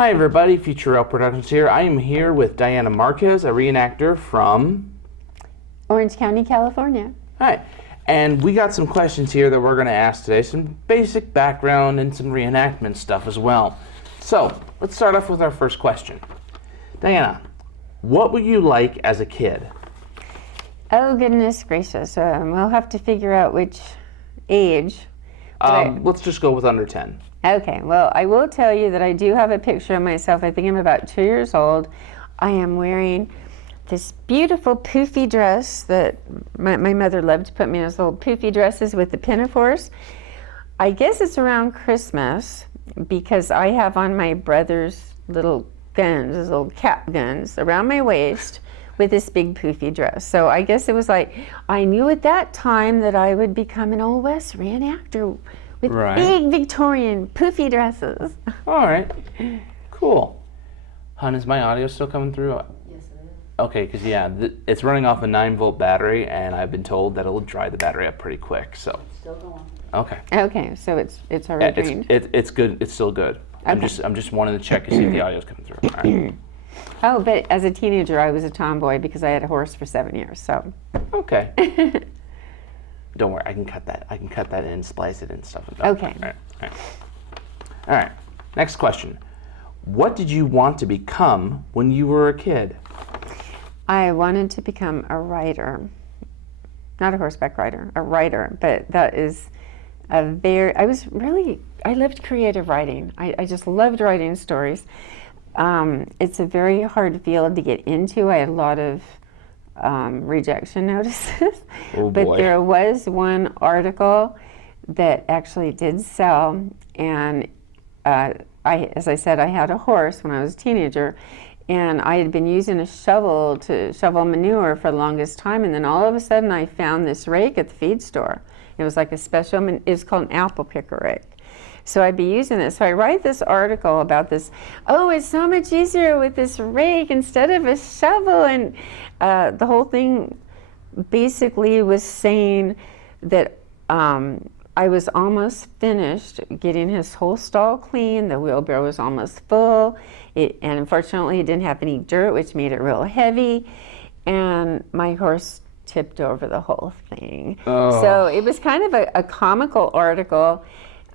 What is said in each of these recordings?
Hi everybody, FutureRail Productions here. I am here with Diana Marquez, a reenactor from Orange County, California. Hi. And we got some questions here that we're going to ask today, some basic background and some reenactment stuff as well. So, let's start off with our first question. Diana, what were you like as a kid? Oh, goodness gracious. We'll have to figure out which age. Let's just go with under 10. Okay, well, I will tell you that I do have a picture of myself. I think I'm about 2 years old. I am wearing this beautiful poofy dress that my mother loved to put me in those little poofy dresses with the pinafores. I guess it's around Christmas because I have on my brother's little guns, his little cap guns around my waist with this big poofy dress. So I guess it was like, I knew at that time that I would become an Old West reenactor with big Victorian poofy dresses. All right, cool. Hun, is my audio still coming through? Yes, it is. Okay, because it's running off a 9-volt battery, and I've been told that it'll dry the battery up pretty quick. So Still going. okay. Okay, so it's already drained. It's good. It's still good. Okay. I'm just wanting to check to see if the audio's coming through. All right. Oh, but as a teenager, I was a tomboy because I had a horse for 7 years. So Okay. Don't worry, I can cut that. I can cut that in, splice it and stuff. Okay. All right. All right. Next question. What did you want to become when you were a kid? I wanted to become a writer, not a horseback rider, a writer. But that is I loved creative writing. I just loved writing stories. It's a very hard field to get into. I had a lot of rejection notices. Oh, but boy. there was one article that actually did sell, and as I said, I had a horse when I was a teenager, and I had been using a shovel to shovel manure for the longest time, and then all of a sudden I found this rake at the feed store. It was like a special, it was called an apple picker rake. So I'd be using this. So I write this article about this. Oh, it's so much easier with this rake instead of a shovel. And the whole thing basically was saying that I was almost finished getting his whole stall clean. The wheelbarrow was almost full. And unfortunately, it didn't have any dirt, which made it real heavy. And my horse tipped over the whole thing. Oh. So it was kind of a comical article.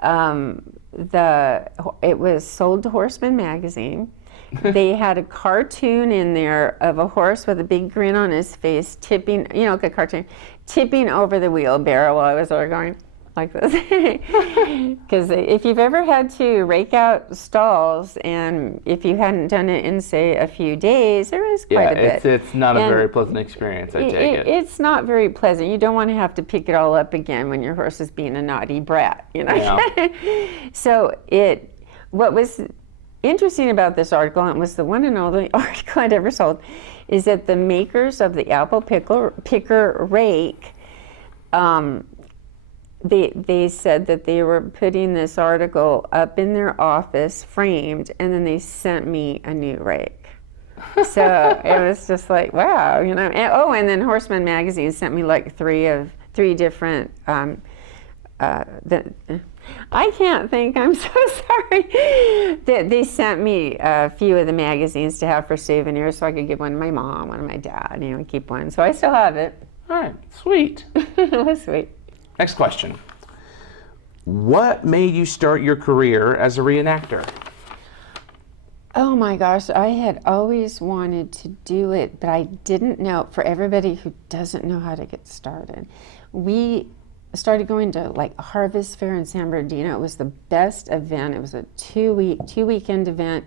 It was sold to Horseman magazine. They had a cartoon in there of a horse with a big grin on his face tipping, like a cartoon, tipping over the wheelbarrow while I was sort of going like this. Because if you've ever had to rake out stalls, and if you hadn't done it in, say, a few days, there is quite a bit. It's not a very pleasant experience, I take it. It's not very pleasant. You don't want to have to pick it all up again when your horse is being a naughty brat, Yeah. So what was interesting about this article, and it was the one and only article I'd ever sold, is that the makers of the apple picker rake, they said that they were putting this article up in their office framed, and then they sent me a new rake. So it was just like, wow, and then Horseman magazine sent me like three different I can't think, I'm so sorry. They sent me a few of the magazines to have for souvenirs, so I could give one to my mom, one to my dad, keep one. So I still have it. All right, sweet. It was sweet. Next question. What made you start your career as a reenactor? Oh my gosh, I had always wanted to do it, but I didn't know. For everybody who doesn't know how to get started, we started going to like Harvest Fair in San Bernardino. It was the best event. It was a two-weekend event.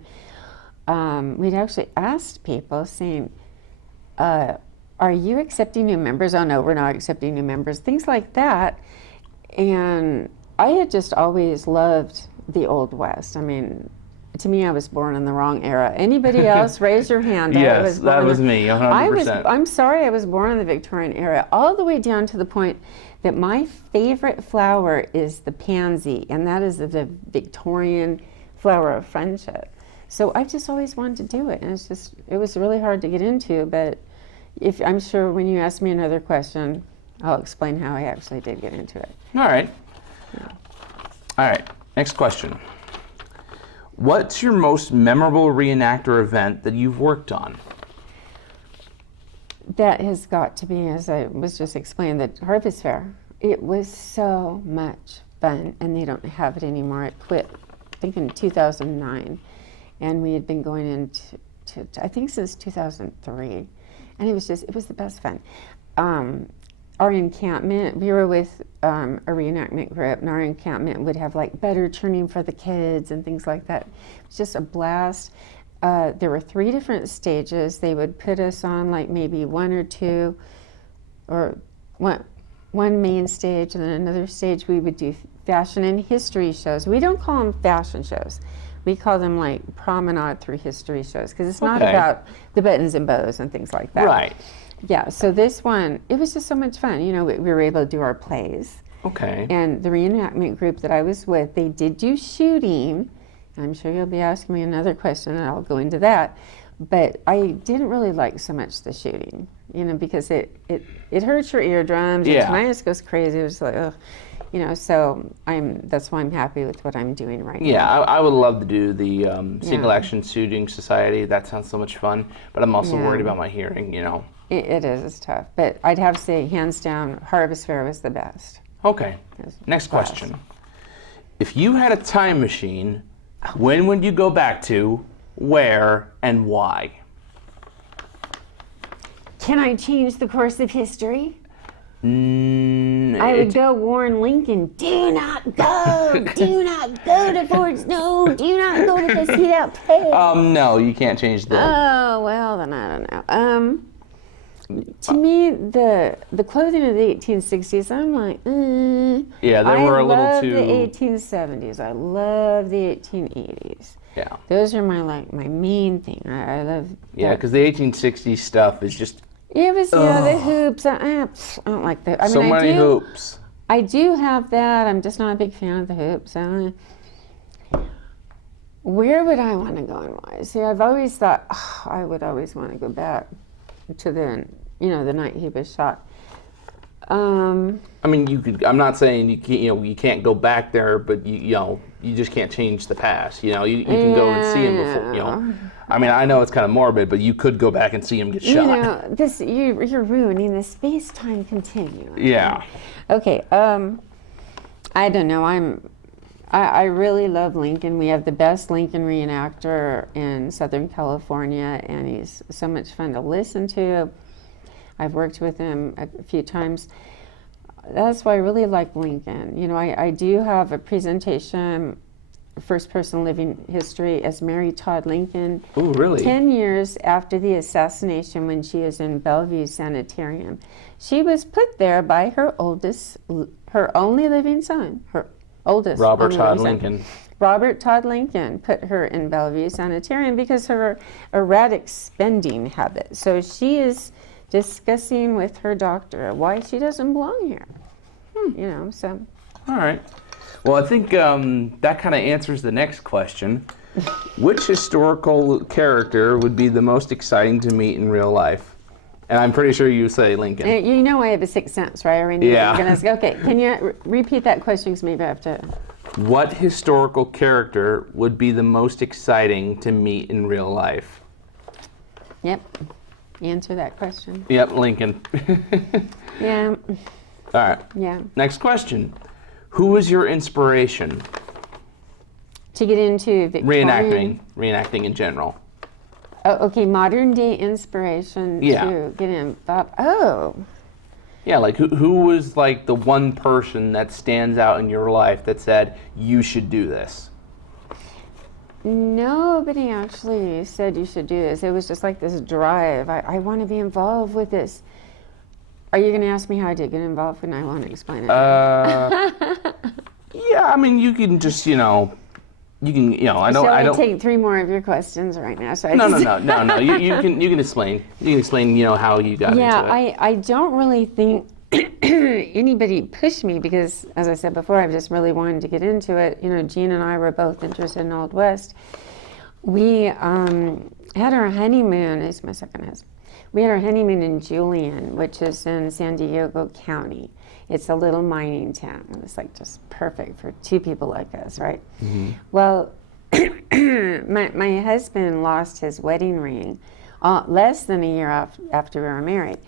We'd actually asked people saying, are you accepting new members? Oh no, we're not accepting new members. Things like that. And I had just always loved the Old West. I mean, to me, I was born in the wrong era. Anybody else, raise your hand. Yes, that was me, 100%. I'm sorry, I was born in the Victorian era, all the way down to the point that my favorite flower is the pansy, and that is the Victorian flower of friendship. So I just always wanted to do it, and it was really hard to get into, but I'm sure when you ask me another question, I'll explain how I actually did get into it. All right. Yeah. All right, next question. What's your most memorable reenactor event that you've worked on? That has got to be, as I was just explaining, the Harvest Fair. It was so much fun, and they don't have it anymore. It quit, I think, in 2009, and we had been going into, I think, since 2003, and it was the best fun. Our encampment, we were with a reenactment group, and our encampment would have like butter churning for the kids and things like that. It was just a blast. There were 3 different stages. They would put us on like maybe 1 or 2, or one main stage, and then another stage we would do fashion and history shows. We don't call them fashion shows. We call them like promenade through history shows, because it's not about the buttons and bows and things like that. Right. Yeah, so this one, it was just so much fun. You know, we were able to do our plays. Okay. And the reenactment group that I was with, they did do shooting. I'm sure you'll be asking me another question, and I'll go into that. But I didn't really like so much the shooting, you know, because it hurts your eardrums. Yeah. Your tinnitus goes crazy. It was like, ugh. You know, so that's why I'm happy with what I'm doing right now. Yeah, I would love to do the single action shooting society. That sounds so much fun. But I'm also worried about my hearing, you know. It is. It's tough. But I'd have to say, hands down, Harvest Fair was the best. Okay. Next question. If you had a time machine, when would you go back to, where, and why? Can I change the course of history? I would go Warren Lincoln. Do not go. Do not go to Fort Snow. Do not go to the Seat Pay. No, you can't change that. Oh, well, then I don't know. To me, the clothing of the 1860s, I'm like, Yeah, they were a little too. I love the 1870s. I love the 1880s. Yeah. Those are my main thing. I love. Yeah, because the 1860s stuff is just. It was, the hoops. I don't like that. I mean, so many hoops. I do have that. I'm just not a big fan of the hoops. Where would I want to go and why? See, I've always thought I would always want to go back to the night he was shot. I mean, you could. I'm not saying you can't. You can't go back there, but you just can't change the past. You can go and see him before. I mean, I know it's kind of morbid, but you could go back and see him get shot. You're ruining the space-time continuum. Yeah. Okay. I don't know. I really love Lincoln. We have the best Lincoln reenactor in Southern California, and he's so much fun to listen to. I've worked with him a few times. That's why I really like Lincoln. I do have a presentation, first person living history, as Mary Todd Lincoln. Ooh, really? 10 years after the assassination, when she is in Bellevue Sanitarium. She was put there by her only living son, her oldest. Robert Todd Lincoln. Robert Todd Lincoln put her in Bellevue Sanitarium because of her erratic spending habit. So she is discussing with her doctor why she doesn't belong here. So. All right. Well, I think that kind of answers the next question. Which historical character would be the most exciting to meet in real life? And I'm pretty sure you say Lincoln. I have a sixth sense, right? I already knew Yeah. you were gonna okay, can you repeat that question? Because maybe I have to. What historical character would be the most exciting to meet in real life? Yep. Answer that question. Yep, Lincoln. Yeah. All right. Yeah. Next question. Who was your inspiration? To get into Victorian. Reenacting in general. Oh, okay, modern day inspiration to get involved. Oh. Yeah, like who was like the one person that stands out in your life that said, you should do this? Nobody actually said you should do this. It was just like this drive. I want to be involved with this. Are you going to ask me how I did get involved, and I want to explain it? Yeah, I mean, you can just, I don't. Shall I take 3 more of your questions right now? No. You can explain. You can explain, how you got into it. Yeah, I don't really think anybody pushed me because, as I said before, I've just really wanted to get into it. Gene and I were both interested in Old West. We had our honeymoon. He's my second husband. We had our honeymoon in Julian, which is in San Diego County. It's a little mining town. It's like just perfect for 2 people like us, right? Mm-hmm. Well, my husband lost his wedding ring less than a year after we were married.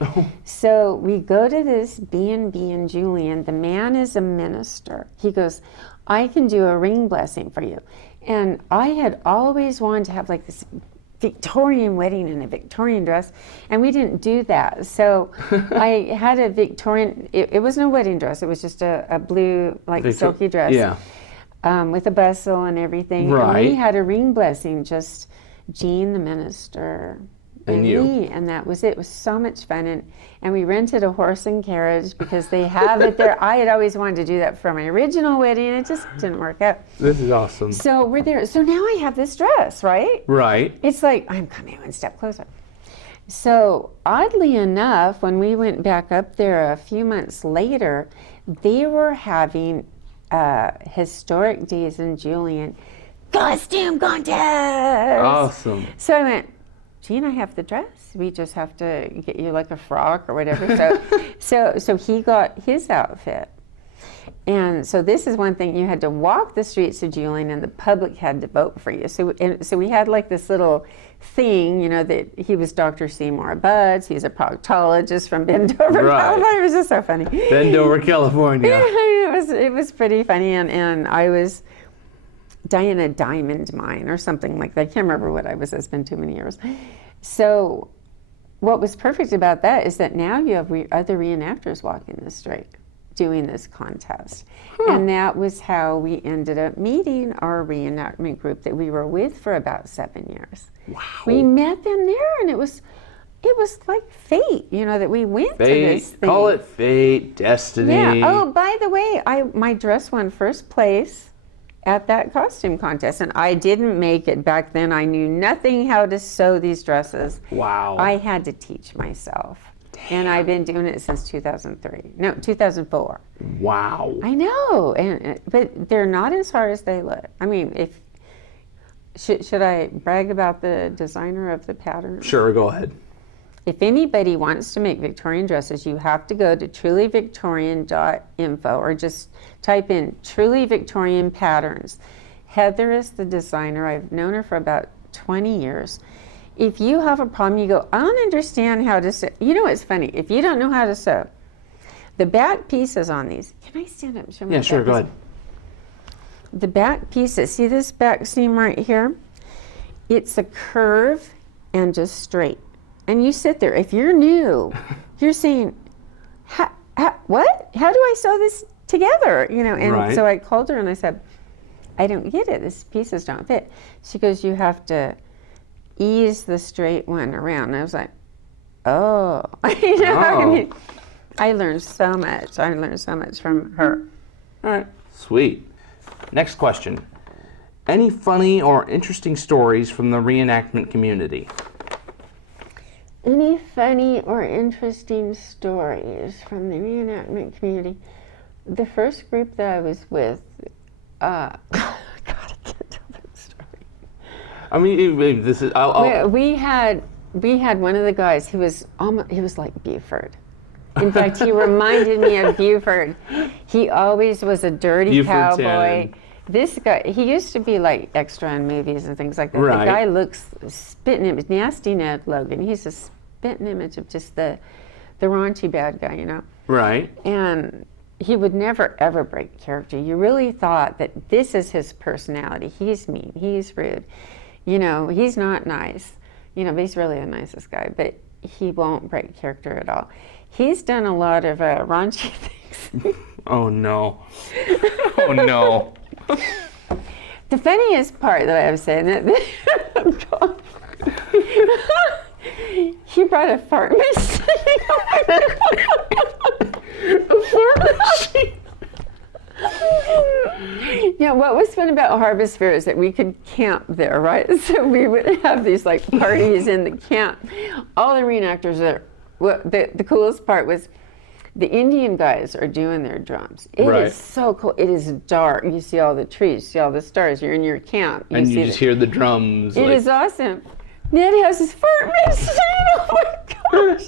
So we go to this B&B in Julian. The man is a minister. He goes, I can do a ring blessing for you. And I had always wanted to have like this Victorian wedding in a Victorian dress, and we didn't do that. So I had a Victorian, it wasn't a wedding dress, it was just a blue, like silky dress. Yeah. With a bustle and everything. Right. And we had a ring blessing, just Jean, the minister, and you. me, and that was it. It was so much fun, and we rented a horse and carriage because they have it there. I had always wanted to do that for my original wedding, and it just didn't work out. This is awesome. So we're there. So now I have this dress, right? Right. It's like, I'm coming one step closer. So oddly enough, when we went back up there a few months later, they were having historic days in Julian costume contest. Awesome. So I went, Gene, I have the dress. We just have to get you like a frock or whatever. So he got his outfit. And so this is one thing, you had to walk the streets of Julian and the public had to vote for you. So we had like this little thing, that he was Dr. Seymour Buds. He's a proctologist from Bendover, California. It was just so funny. Bendover, California. It was pretty funny. And I was Diana Diamond Mine or something like that. I can't remember what I was. It's been too many years. So what was perfect about that is that now you have other reenactors walking the street doing this contest. And that was how we ended up meeting our reenactment group that we were with for about 7 years. Wow. We met them there, and it was like fate, that we went to this thing. Call it fate, destiny. Yeah. Oh, by the way, my dress won first place at that costume contest, and I didn't make it back then. I knew nothing how to sew these dresses. Wow. I had to teach myself. And I've been doing it since 2004. Wow. I know, but they're not as hard as they look. I mean, should I brag about the designer of the pattern? Sure, go ahead. If anybody wants to make Victorian dresses, you have to go to trulyvictorian.info or just type in Truly Victorian Patterns. Heather is the designer. I've known her for about 20 years. If you have a problem, you go, I don't understand how to sew. It's funny. If you don't know how to sew, the back pieces on these, can I stand up and show my Yeah, sure, go ahead. The back pieces, see this back seam right here? It's a curve and just straight. And you sit there. If you're new, you're saying, what? How do I sew this together? And right. So I called her and I said, I don't get it. These pieces don't fit. She goes, you have to ease the straight one around. And I was like, oh. I mean, I learned so much. I learned so much from her. All right. Sweet. Next question. Any funny or interesting stories from the reenactment community? Any funny or interesting stories from the reenactment community? The first group that I was with, God, I can't tell that story. I mean, this is. We had one of the guys. He was like Buford. In fact, he reminded me of Buford. He always was a dirty Buford cowboy. Tannen. This guy, he used to be like extra in movies and things like that. Right. The guy looks spitting image, Nasty Ned Logan. He's a spitting image of just the raunchy bad guy, Right. And he would never ever break character. You really thought that this is his personality. He's mean. He's rude. He's not nice. But he's really the nicest guy. But he won't break character at all. He's done a lot of raunchy things. Oh no. Oh no. The funniest part that I was saying he brought a fart machine. A fart machine. What was fun about Harvest Fair is that we could camp there, right? So we would have these like parties in the camp. All the reenactors there. The coolest part was the Indian guys are doing their drums. It is so cool. It is dark. You see all the trees, you see all the stars. You're in your camp. You just hear the drums. It is awesome. Ned has his fart machine. Oh my gosh.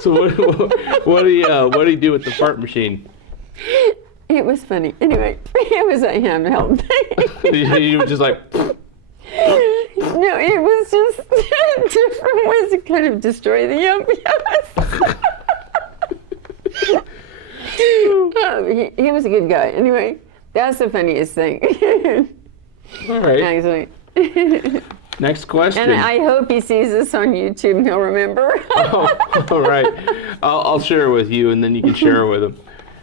So what do you do with the fart machine? It was funny. Anyway, it was a handheld thing. You were just like, No, it was just different ways to kind of destroy the imp. He was a good guy. Anyway, that's the funniest thing. all right. Actually. Next question. And I hope he sees this on YouTube and he'll remember. Oh, all right. I'll share it with you, and then you can share it with him.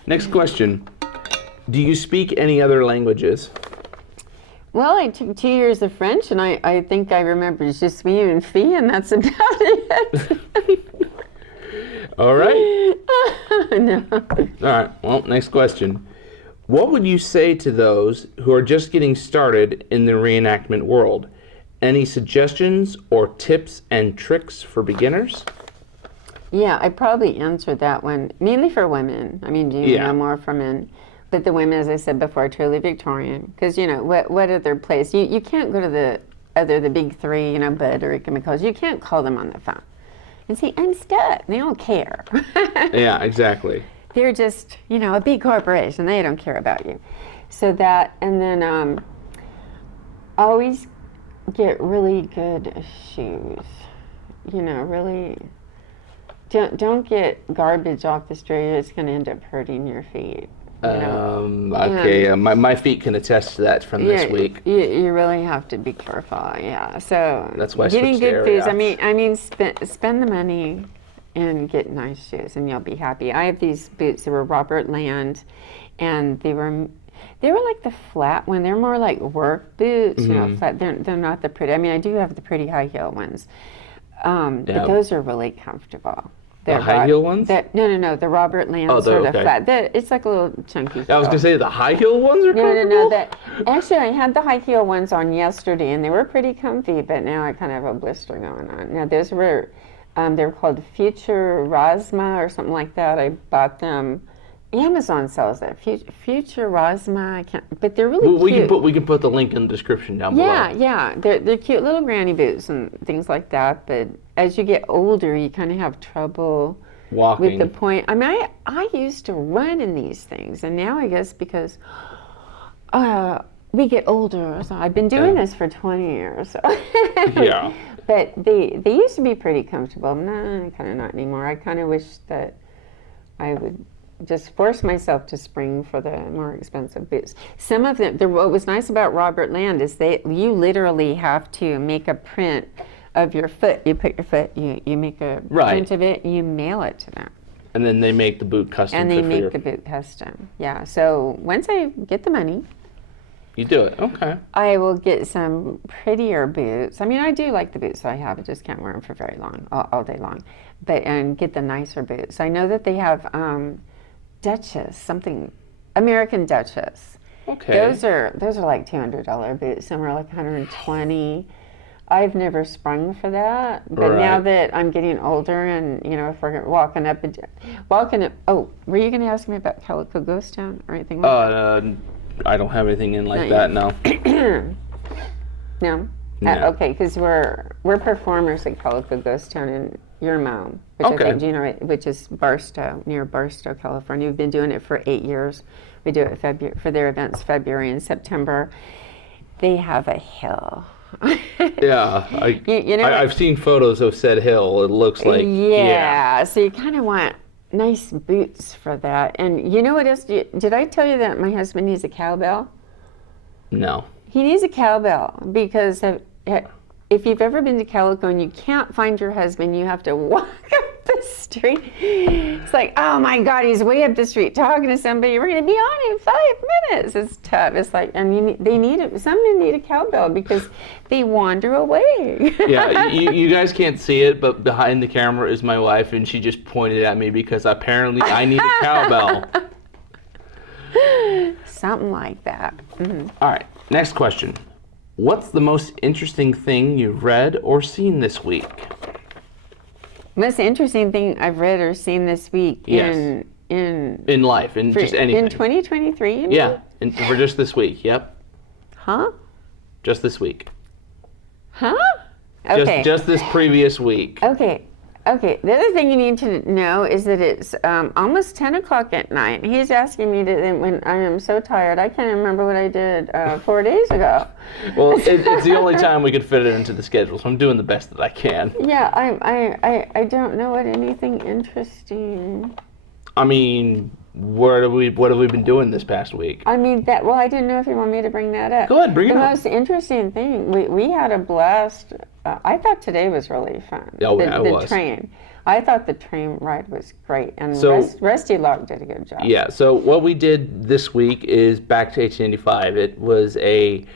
Next question. Do you speak any other languages? Well, I took 2 years of French, and I think I remember Je suis une fille, and that's about it. All right. No. All right. Well, next question. What would you say to those who are just getting started in the reenactment world? Any suggestions or tips and tricks for beginners? Yeah, I probably answered that one, mainly for women. I mean, do you know more for men? But the women, as I said before, are truly Victorian. Because, you know, what other place? You can't go to the big three, you know, Bud or Chemicals. You can't call them on the phone and say, I'm stuck. They don't care. Yeah, exactly. They're just, you know, a big corporation. They don't care about you. So that, and then always get really good shoes. You know, really, don't get garbage off the street. It's going to end up hurting your feet. Okay, my feet can attest to that from this week. You really have to be careful, yeah. So that's why I getting switched good area. shoes. I mean, spend the money and get nice shoes, and you'll be happy. I have these boots. They were Robert Land, and they were like the flat one. They're more like work boots, you know, flat. They're not the pretty. I mean, I do have the pretty high heel ones, but those are really comfortable. The high heel ones? No. The Robert Lands are the flat. It's like a little chunky heel. I was going to say the high heel ones are comfortable? No. Actually, I had the high heel ones on yesterday, and they were pretty comfy, but now I kind of have a blister going on. Now, those were, they were called FutureRail or something like that. I bought them. Amazon sells that. FutureRail, I can't, but they're really cute. We can put the link in the description down below. Yeah. They're cute little granny boots and things like that, but as you get older, you kind of have trouble walking. With the point. I mean, I used to run in these things, and now I guess because we get older, so I've been doing this for 20 years. So. Yeah. But they used to be pretty comfortable. No, kind of not anymore. I kind of wish that I would just force myself to spring for the more expensive boots. Some of them, what was nice about Robert Land is you literally have to make a print of your foot. You put your foot, you make a print of it, and you mail it to them. And then they make the boot custom. And they make the boot custom. Yeah. So once I get the money, you do it. Okay. I will get some prettier boots. I mean, I do like the boots I have. I just can't wear them for very long, all day long. And get the nicer boots. I know that they have American Duchess. Okay. Those are like $200 boots. Some are like $120. I've never sprung for that, but now that I'm getting older, and you know, if we're walking up, oh, were you going to ask me about Calico Ghost Town or anything like that? I don't have anything in like that. No. No. No. Okay, because we're performers at Calico Ghost Town in Yermo, which I think you know, which is Barstow, near Barstow, California. We've been doing it for 8 years. We do it for their events February and September. They have a hill. Yeah, I've seen photos of said hill. It looks like so you kind of want nice boots for that. And you know what else? Did I tell you that my husband needs a cowbell? No. He needs a cowbell because if you've ever been to Calico and you can't find your husband, you have to walk up the street. It's like, oh my God, he's way up the street talking to somebody. We're going to be on in 5 minutes. It's tough. It's like, I mean, some men need a cowbell because they wander away. Yeah, you guys can't see it, but behind the camera is my wife, and she just pointed at me because apparently I need a cowbell. Something like that. Mm-hmm. All right, next question. What's the most interesting thing you've read or seen this week? Most interesting thing I've read or seen this week in life, just anything. In 2023, you mean? Yeah, for just this week, yep. Huh? Just this week. Huh? Okay. Just this previous week. Okay. Okay, the other thing you need to know is that it's almost 10 o'clock at night. He's asking me to, when I am so tired, I can't remember what I did 4 days ago. Well, it's the only time we could fit it into the schedule, so I'm doing the best that I can. Yeah, I don't know what anything interesting. I mean, what have we been doing this past week? I mean, well, I didn't know if you want me to bring that up. Go ahead, bring it up. The most interesting thing, we had a blast. I thought today was really fun. Oh, yeah, it was. The train. I thought the train ride was great, and So- Rusty Lock did a good job. Yeah, so what we did this week is back to 1885. It was a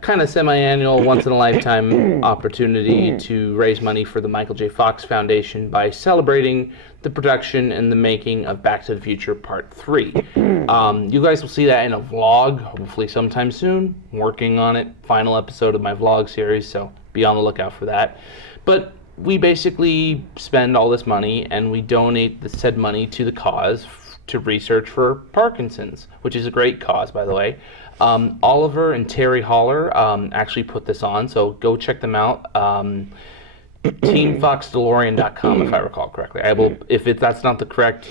kind of semi-annual, once-in-a-lifetime opportunity to raise money for the Michael J. Fox Foundation by celebrating the production and the making of Back to the Future Part 3. You guys will see that in a vlog, hopefully sometime soon. I'm working on it, final episode of my vlog series, so be on the lookout for that. But we basically spend all this money and we donate the said money to the cause to research for Parkinson's, which is a great cause, by the way. Oliver and Terry Holler actually put this on, so go check them out. TeamFoxDeLorean.com, if I recall correctly. I will, if that's not the correct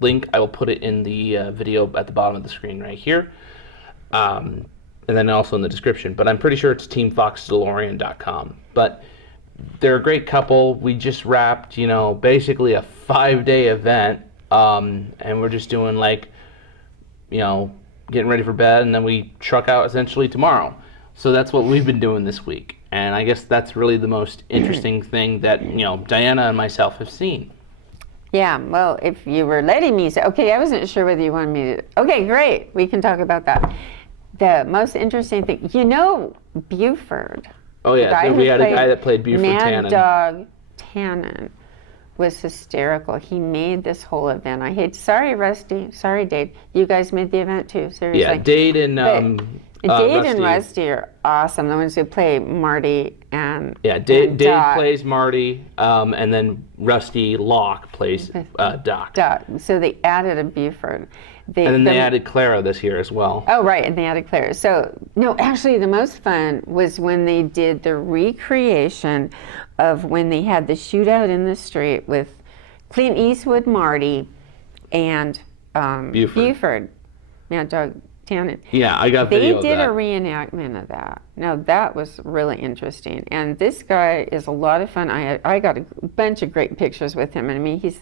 link, I will put it in the video at the bottom of the screen right here, and then also in the description. But I'm pretty sure it's TeamFoxDeLorean.com. But they're a great couple. We just wrapped, basically a 5-day event, and we're just doing getting ready for bed, and then we truck out essentially tomorrow. So that's what we've been doing this week. And I guess that's really the most interesting thing that, Diana and myself have seen. Yeah, well, if you were letting me say, okay, I wasn't sure whether you wanted me to. Okay, great, we can talk about that. The most interesting thing, Buford. Oh, yeah, we had a guy that played Buford Tannen. Mad Dog Tannen was hysterical. He made this whole event. Sorry, Rusty. Sorry, Dade. You guys made the event too, seriously. Yeah, Dade and Dade and Rusty are awesome. The ones who play Marty and Dade Doc. plays Marty, and then Rusty Locke plays Doc. Doc. So they added a Buford. And then they added Clara this year as well. Oh, right, and they added Clara. So, no, actually the most fun was when they did the recreation of when they had the shootout in the street with Clint Eastwood, Marty, and Buford, Mad Dog Tannen. Yeah, I got video of that. They did a reenactment of that. Now, that was really interesting. And this guy is a lot of fun. I got a bunch of great pictures with him. I mean, he's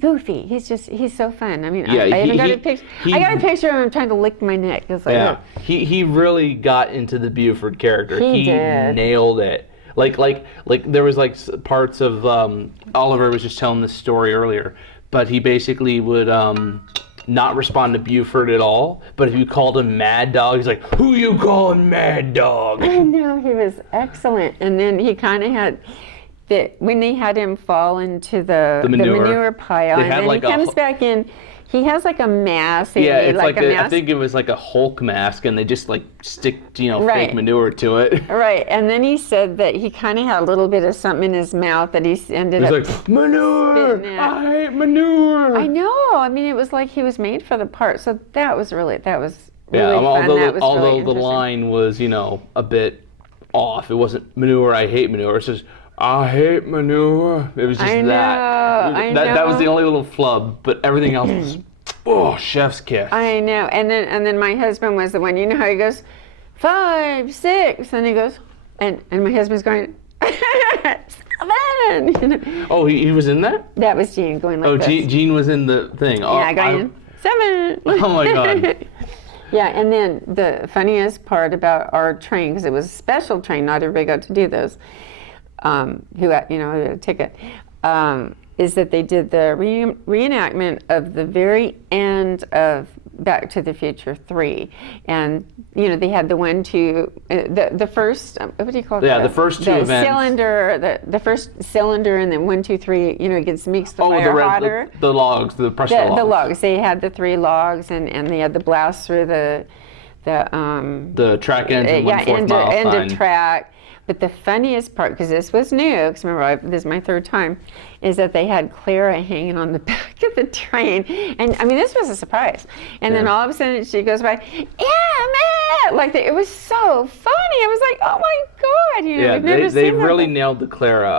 goofy. He's so fun. I mean, yeah, I even got a picture. I got a picture of him trying to lick my neck. It's like, yeah, he really got into the Buford character. He did. Nailed it. Like there was parts of Oliver was just telling this story earlier, but he basically would not respond to Buford at all. But if you called him Mad Dog, he's like, "Who you calling Mad Dog?" I know, he was excellent. And then he kind of had. When they had him fall into the manure pile, and then he comes back in, he has like a mask. Yeah, it's I think it was like a Hulk mask, and they just stick fake manure to it. Right, and then he said that he kind of had a little bit of something in his mouth that he ended up. He's like, manure. I hate manure. I know. I mean, it was like he was made for the part. So that was really fun. Although the line was a bit off. It wasn't manure. I hate manure. It's just, I hate manure. It was just I know. That was the only little flub, but everything else was chef's kiss. I know. And then my husband was the one. You know how he goes 5, 6, and he goes, and my husband's going 7. Oh, he was in that? That was Gene going like this. Oh, Gene was in the thing. Yeah, going 7. Oh my God. Yeah, and then the funniest part about our train, because it was a special train, not everybody got to do those. Who had a ticket, is that they did the reenactment of the very end of Back to the Future 3, and they had the 1, 2, the first what do you call it? Yeah, the first two events. Cylinder, the first cylinder, and then 1, 2, 3. It gets makes the fire hotter. The logs, the pressure logs. The logs. They had the 3 logs, and they had the blast through the track engine, 1/4 mile end sign. of track. But the funniest part, because this was new, because remember, this is my 3rd time, is that they had Clara hanging on the back of the train. And I mean, this was a surprise. And then all of a sudden she goes by, yeah, man! It was so I was like, oh my God, you know, Yeah, we've never they seen really that. nailed the Clara.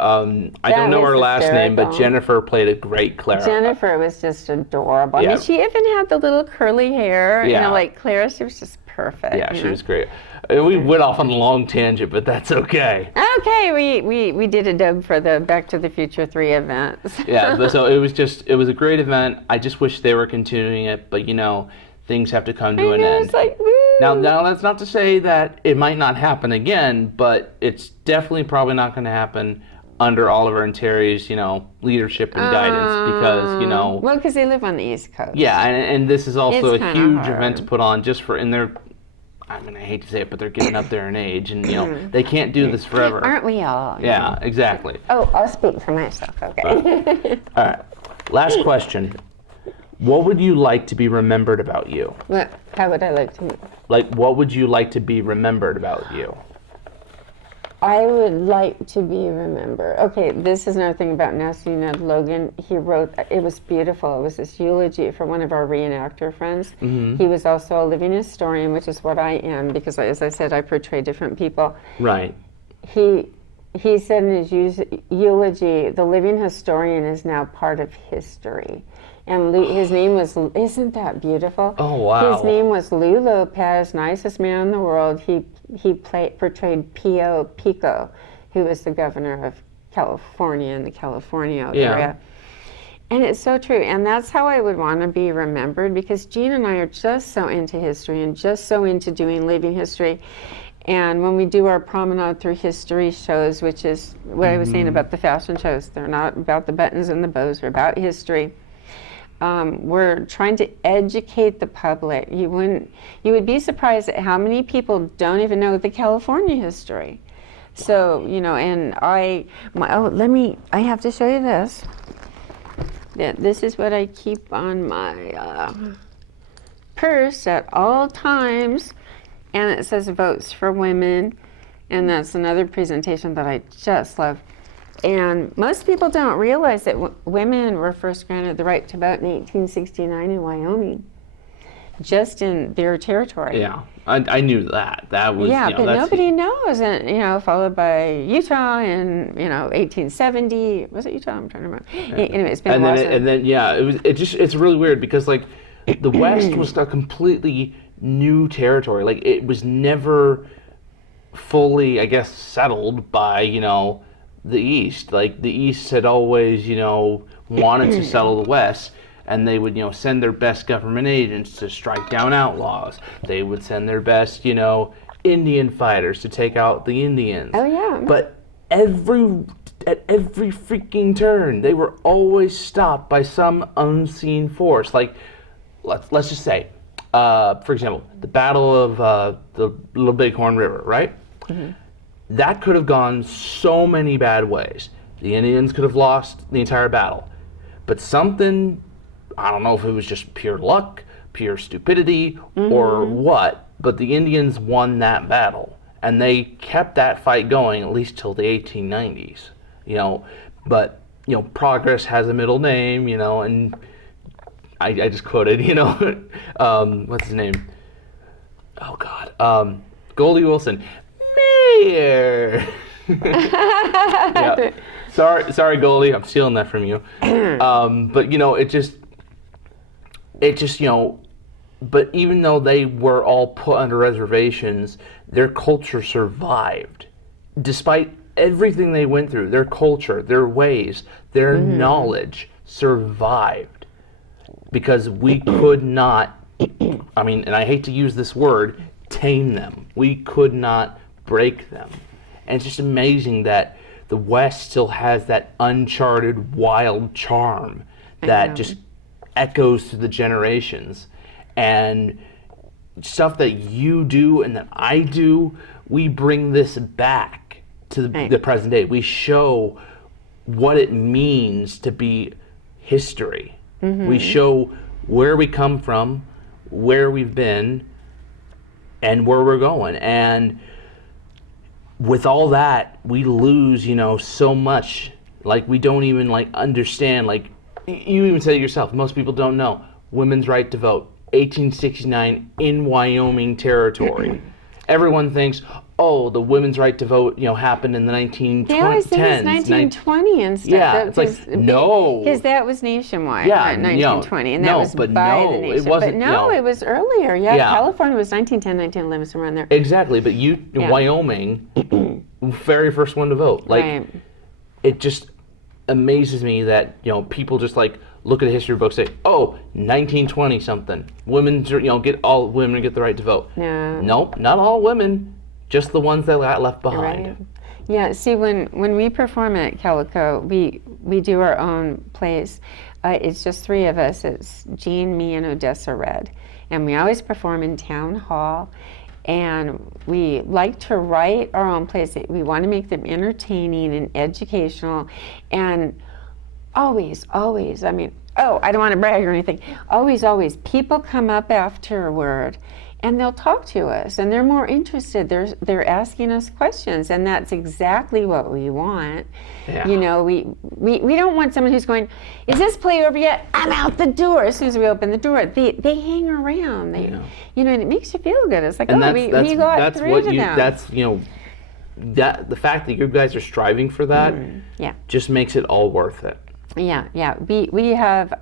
I That don't know was her last name, but hysterical. Jennifer played a great Clara. Jennifer was just adorable. I Yeah. mean, she even had the little curly hair, you Yeah. know, like Clara. She was just perfect. Yeah, you she know. was great. We went off on a long tangent, but that's okay. Okay, we did a dub for the Back to the Future 3 events. Yeah, but so it was a great event. I just wish they were continuing it, but you know, things have to come to I an know, end. it's like, woo. Now that's not to say that it might not happen again, but it's definitely probably not going to happen under Oliver and Terry's, you know, leadership and guidance, because you know. Well, because they live on the East Coast. Yeah, and this is also It's a kinda huge hard. event to put on just for in their. I mean, I hate to say it, but they're getting up there in age, and you know they can't do this forever. Aren't we all? Yeah, exactly. Oh, I'll speak for myself, okay? All right. Last question. What would you like to be remembered about you? What? How would I like to? Like, what would you like to be remembered about you? I would like to be remembered. Okay, this is another thing about Nelson Logan. He wrote, it was beautiful. It was this eulogy for one of our reenactor friends. Mm-hmm. He was also a living historian, which is what I am, because as I said, I portray different people. Right. He said in his eulogy, the living historian is now part of history. And his name was, isn't that beautiful? Oh, wow. His name was Lou Lopez, nicest man in the world. He portrayed Pio Pico, who was the governor of California in the California area. And it's so true. And that's how I would want to be remembered, because Jean and I are just so into history and just so into doing living history. And when we do our Promenade Through History shows, which is what I was saying about the fashion shows, they're not about the buttons and the bows, they're about history. We're trying to educate the public. You would be surprised at how many people don't even know the California history. So, you know, and I have to show you this. This is what I keep on my purse at all times. And it says Votes for Women. And that's another presentation that I just love. And most people don't realize that women were first granted the right to vote in 1869 in Wyoming, just in their territory. Yeah, I knew that. That was, yeah, you know, but nobody knows. And you know, followed by Utah in 1870. Was it Utah? I'm trying to remember. Anyway, it's been a while. And then yeah, it's really weird, because like the West was a completely new territory. Like it was never fully, I guess, settled by, you know, the East. Like the East had always, you know, wanted to settle the West, and they would, you know, send their best government agents to strike down outlaws. They would send their best, you know, Indian fighters to take out the Indians. Oh yeah. But at every freaking turn, they were always stopped by some unseen force. Like let's just say, for example, the Battle of the Little Bighorn River, right? Mm-hmm. That could have gone so many bad ways. The Indians could have lost the entire battle. But something, I don't know if it was just pure luck, pure stupidity, or what, but the Indians won that battle. And they kept that fight going at least till the 1890s. You know, but, you know, progress has a middle name, you know, and I just quoted, you know, what's his name? Oh, God. Goldie Wilson. Mayor! Yeah. Sorry, Goldie, I'm stealing that from you. But, you know, it just, you know, but even though they were all put under reservations, their culture survived. Despite everything they went through, their culture, their ways, their knowledge survived. Because we could not, I mean, and I hate to use this word, tame them. We could not break them. And it's just amazing that the West still has that uncharted, wild charm that just echoes through the generations. And stuff that you do and that I do, we bring this back to the present day. We show what it means to be history. We show where we come from, where we've been, and where we're going. And with all that, we lose, you know, so much. Like, we don't even, like, understand. Like, you even said it yourself. Most people don't know. Women's right to vote. 1869 in Wyoming territory. everyone thinks, oh, the women's right to vote, happened in the 1910s. They always think it's 1920 and stuff. Yeah, it's like, no. Because that was nationwide, Yeah, 1920, and that was by the nation. It wasn't, but no, it was earlier. Yeah, Yeah. California was 1910, 1911, somewhere in there. Exactly, but Wyoming, very first one to vote. Like, Right. it just amazes me that, people just like look at a history book and say, oh, 1920 something. Women, all women get the right to vote. No. Nope, not all women. Just the ones that got left behind. Right. Yeah, see, when we perform at Calico, we do our own plays. It's just 3 of us. It's Jean, me, and Odessa Red. And we always perform in town hall. And we like to write our own plays. We want to make them entertaining and educational. And always, I mean, I don't want to brag or anything. Always, people come up afterward and they'll talk to us, and they're more interested. They're asking us questions, and that's exactly what we want. Yeah. We don't want someone who's going, is this play over yet? I'm out the door. As soon as we open the door, they hang around. And it makes you feel good. It's like, And we got through to them. That the fact that you guys are striving for that just makes it all worth it. Yeah. We have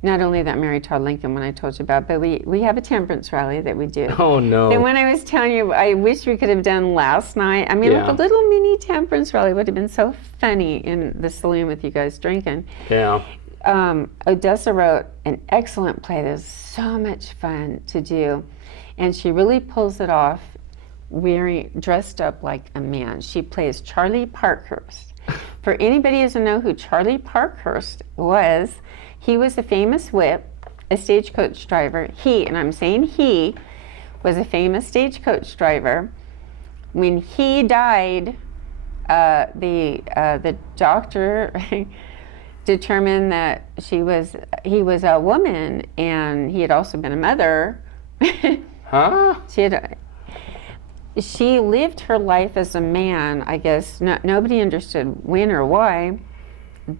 not only that Mary Todd Lincoln one I told you about, but we have a temperance rally that we do. Oh no! And when I was telling you, I wish we could have done last night. I mean, like a little mini temperance rally would have been so funny in the saloon with you guys drinking. Yeah. Odessa wrote an excellent play that is so much fun to do, and she really pulls it off, dressed up like a man. She plays Charlie Parkhurst. For anybody who doesn't know who Charlie Parkhurst was, he was a famous whip, a stagecoach driver. And I'm saying he, was a famous stagecoach driver. When he died, the doctor determined that he was a woman, and he had also been a mother. Huh? She lived her life as a man, I guess. Nobody understood when or why.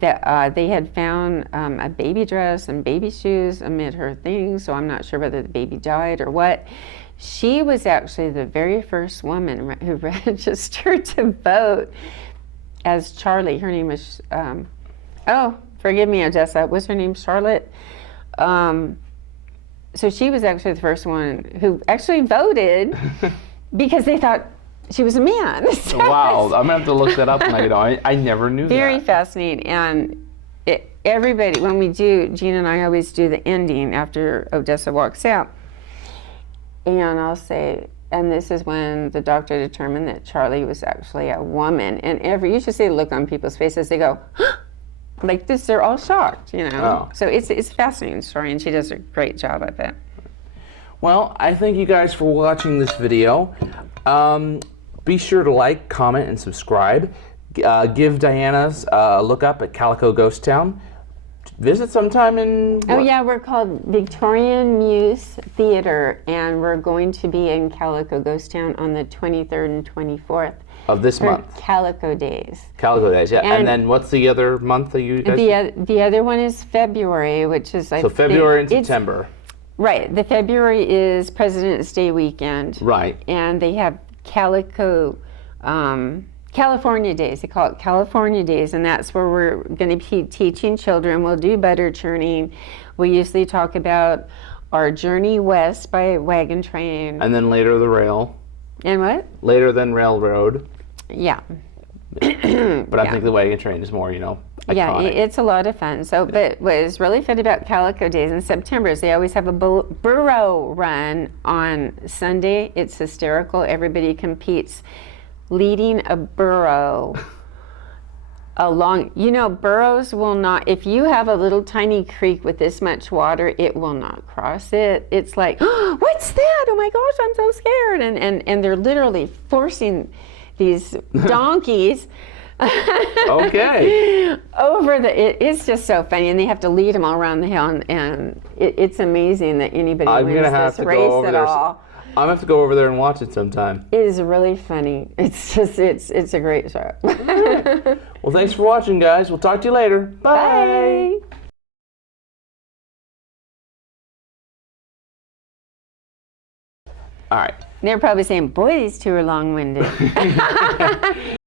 That they had found a baby dress and baby shoes amid her things, so I'm not sure whether the baby died or what. She was actually the very first woman who registered to vote as Charlie. Her name was, forgive me, Odessa. Was her name Charlotte? So she was actually the first one who actually voted because they thought she was a man. Wow, I'm gonna have to look that up when I get on. I never knew that. Very fascinating, and everybody, when we do, Gene and I always do the ending after Odessa walks out, and I'll say, and this is when the doctor determined that Charlie was actually a woman, and you should see the look on people's faces. They go, like this, they're all shocked, Oh. So it's a fascinating story, and she does a great job of it. Well, I thank you guys for watching this video. Be sure to like, comment, and subscribe. Give Diana's a look up at Calico Ghost Town. Visit sometime in... Oh yeah, we're called Victorian Muse Theater, and we're going to be in Calico Ghost Town on the 23rd and 24th. Of this for month. Calico Days. Calico Days, yeah. And then what's the other month that you guys... The other one is February, which is... So February and September. Right. The February is President's Day weekend. Right. And they have Calico... California Days. They call it California Days, and that's where we're going to be teaching children. We'll do butter churning. We usually talk about our journey west by wagon train. And then later the rail. And what? Later than railroad. Yeah. But I think the wagon train is more, iconic. Yeah, it's a lot of fun. So, but what is really fun about Calico Days in September is they always have a burro run on Sunday. It's hysterical. Everybody competes leading a burro along. Burros will not, if you have a little tiny creek with this much water, it will not cross it. It's like, oh, what's that? Oh my gosh, I'm so scared. And they're literally forcing these donkeys okay. over it's just so funny, and they have to lead them all around the hill, and it's amazing that anybody wins this race at all. I'm gonna have to go over there and watch it sometime. It is really funny. It's just it's a great show. Right. Well, thanks for watching, guys. We'll talk to you later. Bye. Bye. All right. They're probably saying, boy, these two are long-winded.